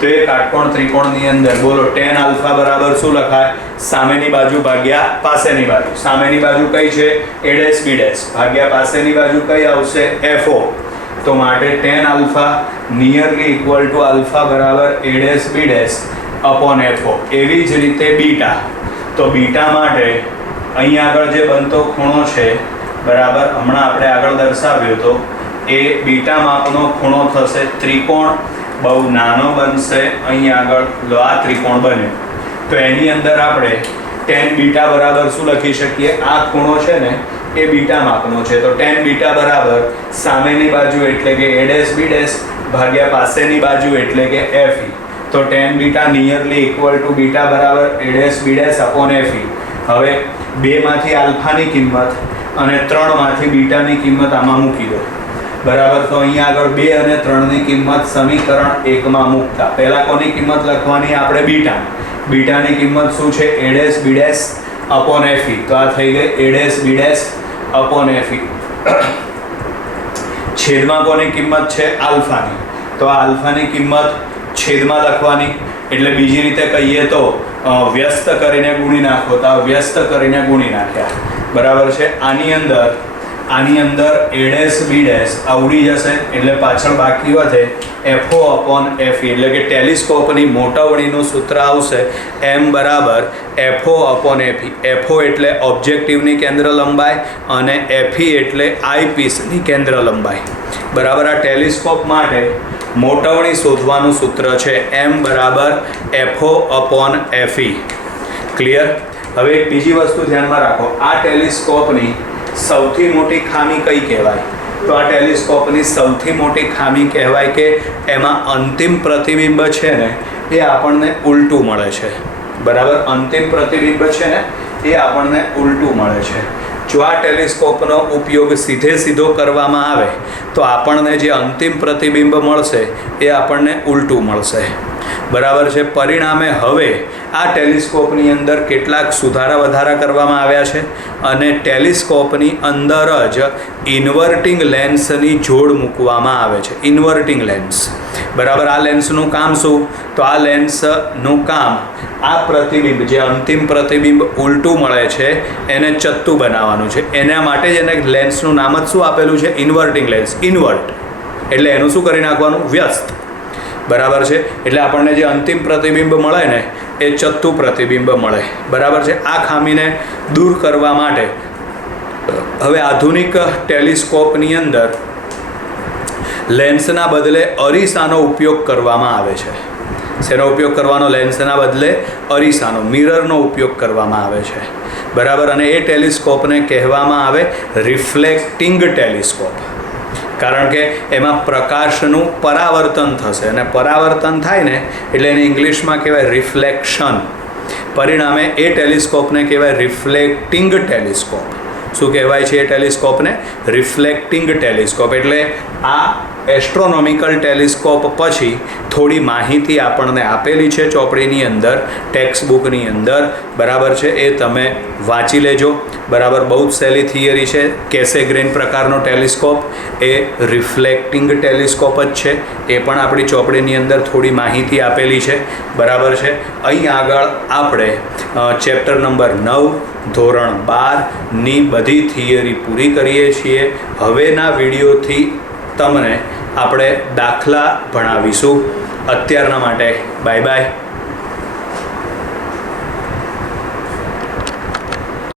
તો એ કાટકોણ ત્રિકોણની અંદર બોલો tan આલ્ફા બરાબર શું લખાય? સામેની બાજુ ભાગ્યા પાસેની બાજુ. સામેની બાજુ કઈ છે? A'(B') ભાગ્યા પાસેની બાજુ કઈ આવશે? FO. તો માટે tan alpha nearly equal to alpha બરાબર A'(B')/FO. એવી જ રીતે બીટા. તો બીટા માટે અહીં આગળ જે બનતો ખૂણો છે, બરાબર, હમણાં આપણે આગળ દર્શાવ્યો તો એ બીટા માપનો ખૂણો થશે. ત્રિકોણ બહુ નાનો બનશે. અહીં આગળ આ ત્રિકોણ બન્યો તો એની અંદર આપણે tan બીટા બરાબર શું લખી શકીએ? આ ખૂણો છે ને એ બીટા માપનો છે. તો tan બીટા બરાબર સામેની બાજુ એટલે કે A'(B') ભાગ્યા પાસેની બાજુ એટલે કે FE. તો tan beta nearly equal two beta બરાબર A'(B'/FE. હવે 2 માંથી આલ્ફાની કિંમત અને 3 માંથી બીટાની કિંમત આમાં મૂકી દો. બરાબર. તો અહીંયા આગળ 2 અને 3ની કિંમત સમીકરણ 1માં મૂકતા પહેલા કોની કિંમત લખવાની? આપણે બીટાની કિંમત શું છે? A'(B'/FE. તો આ થઈ ગઈ A'(B'/FE. છેદમાં કોની કિંમત છે? આલ્ફાની. તો આ આલ્ફાની કિંમત છેદમાં લખવાની. એટલે બીજી રીતે કહીએ તો વ્યસ્ત કરીને ગુણી નાખો. તો વ્યસ્ત કરીને ગુણી નાખ્યા. બરાબર છે. આની અંદર A'(B') આવડી જશે એટલે પાછળ બાકી વધે FO/FE. એટલે કે ટેલિસ્કોપની મોટવણીનું સૂત્ર આવશે M બરાબર FO/FE. FO એટલે ઓબ્જેક્ટિવની કેન્દ્ર લંબાઈ અને FE એટલે આઈપીસની કેન્દ્ર લંબાઈ. બરાબર. આ ટેલિસ્કોપ માટે મોટવણી શોધવાનું સૂત્ર છે M બરાબર FO/FE. ક્લિયર? હવે એક બીજી વસ્તુ ધ્યાનમાં રાખો. આ ટેલિસ્કોપની સૌથી મોટી ખામી કઈ કહેવાય? તો આ ટેલિસ્કોપની સૌથી મોટી ખામી કહેવાય કે એમાં અંતિમ પ્રતિબિંબ છે ને એ આપણને ઉલટું મળે છે. બરાબર. અંતિમ પ્રતિબિંબ છે ને એ આપણને ઉલટું મળે છે. જો આ ટેલિસ્કોપનો ઉપયોગ સીધો કરવામાં આવે તો આપણને જે અંતિમ પ્રતિબિંબ મળશે એ આપણને ઉલટું મળશે. બરાબર છે. પરિણામે હવે આ ટેલિસ્કોપની અંદર કેટલાક સુધારા વધારા કરવામાં આવ્યા છે અને ટેલિસ્કોપની અંદર જ ઇન્વર્ટિંગ લેન્સની જોડ મૂકવામાં આવે છે. ઇન્વર્ટિંગ લેન્સ, બરાબર. આ લેન્સનું કામ શું? તો આ લેન્સનું કામ આ પ્રતિબિંબ, જે અંતિમ પ્રતિબિંબ ઉલટું મળે છે એને ચત્તું બનાવવાનું છે. એના માટે જ એને લેન્સનું નામ જ શું આપેલું છે? Inverting lens. ઇન્વર્ટ એટલે એનું શું કરી નાખવાનું? વ્યસ્ત, બરાબર છે. એટલે આપણને જે અંતિમ પ્રતિબિંબ મળે ને એ ચત્તું પ્રતિબિંબ મળે, બરાબર છે. આ ખામીને દૂર કરવા માટે હવે આધુનિક ટેલિસ્કોપની અંદર લેન્સના બદલે અરીસાનો ઉપયોગ કરવામાં આવે છે. શેનો ઉપયોગ કરવાનો? લેન્સના બદલે અરીસાનો, મિરરનો ઉપયોગ કરવામાં આવે છે, બરાબર. અને એ ટેલિસ્કોપને કહેવામાં આવે રિફ્લેક્ટિંગ ટેલિસ્કોપ, કારણ કે એમાં પ્રકાશનું પરાવર્તન થશે અને પરાવર્તન થાય ને એટલે એને ઇંગ્લિશમાં કહેવાય રિફ્લેક્શન. પરિણામે એ ટેલિસ્કોપને કહેવાય રિફ્લેક્ટિંગ ટેલિસ્કોપ. શું કહેવાય છે એ ટેલિસ્કોપને? Reflecting telescope. એટલે આ એસ્ટ્રોનોમિકલ ટેલિસ્કોપ પછી થોડી માહિતી આપણને આપેલી છે ચોપડીની અંદર, ટેક્સ્ટ બુકની અંદર, બરાબર છે. એ તમે વાંચી લેજો, બરાબર. બહુ જ સહેલી થિયરી છે. કેસેગ્રેન પ્રકારનો ટેલિસ્કોપ એ રિફ્લેક્ટિંગ ટેલિસ્કોપ જ છે. એ પણ આપણી ચોપડીની અંદર થોડી માહિતી આપેલી છે, બરાબર છે. અહીં આગળ આપણે ચેપ્ટર નંબર 9 ધોરણ 12ની બધી થિયરી પૂરી કરીએ છીએ. હવેના વિડીયોથી તમને આપણે દાખલા ભણાવીશું. અત્યારના માટે બાય બાય.